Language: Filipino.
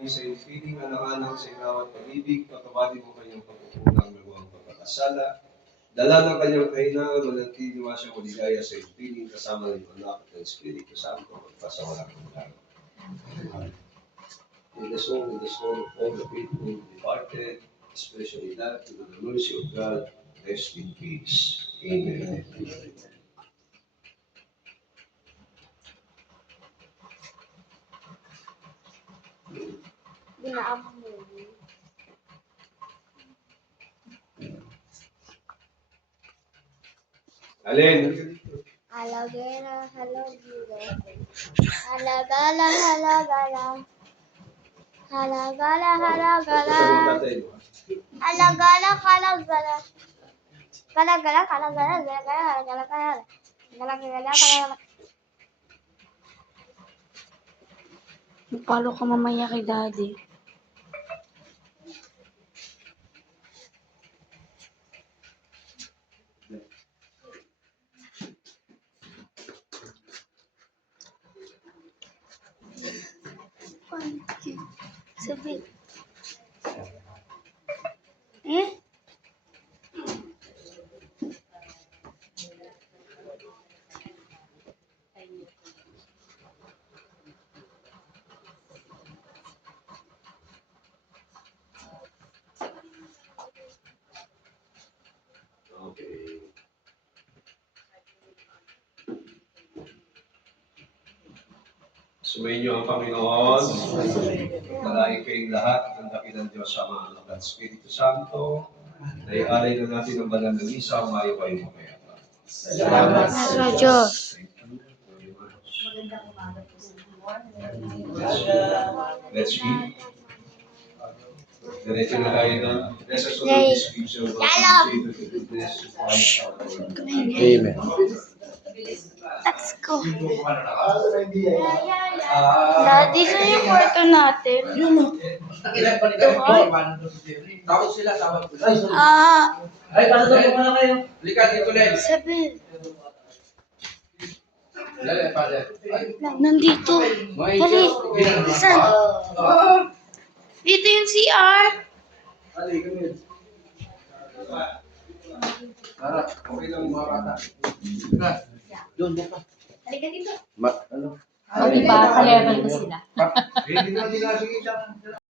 Sa iyong feeling, anak-anak sa inawat pag-ibig, patabati mo kanyang pagkukulang nagawang pagkakasala. Dala ng kanyang kahinaan, manatili mo siyang maligaya sa iyong feeling, kasama ng anak at ng Espiritu Santo, magpasawalang hanggan. In the soul of all the people departed, especially that to the mercy of God, rest in peace. Amen. Ginaamang mo. Alin? Halagala, halagala. Halagala, halagala. Halagala, halagala. Halagala, halagala. Halagala, halagala, halagala. Halagala, halagala. Magpalo ka mamaya kay Daddy. Sabi. Okay. Sumayin niyo ang Panginoon. Pagpalain kayong lahat ng dakilang Diyos Ama, Anak at Espiritu Santo. Naialay na natin ang banal na misa, umayo kayo makayapa. Salamat sa Diyos. Let's eat. Diretso na tayo na. Let's also description of the goodness of Christ. Amen. Let's go. Daddy, saan yung kwarto natin? Tawag sila, tawag. Ay, pasok na muna kayo. Lika, dito Len. sabi. Lale, Father. Nandito. Dali. Saan? Dito yung CR. Tara, okay lang mga bata. Lika. Doon, doon pa. Halika dito. Ano? O, diba? Ka-level ko sila. Hindi na sige siya.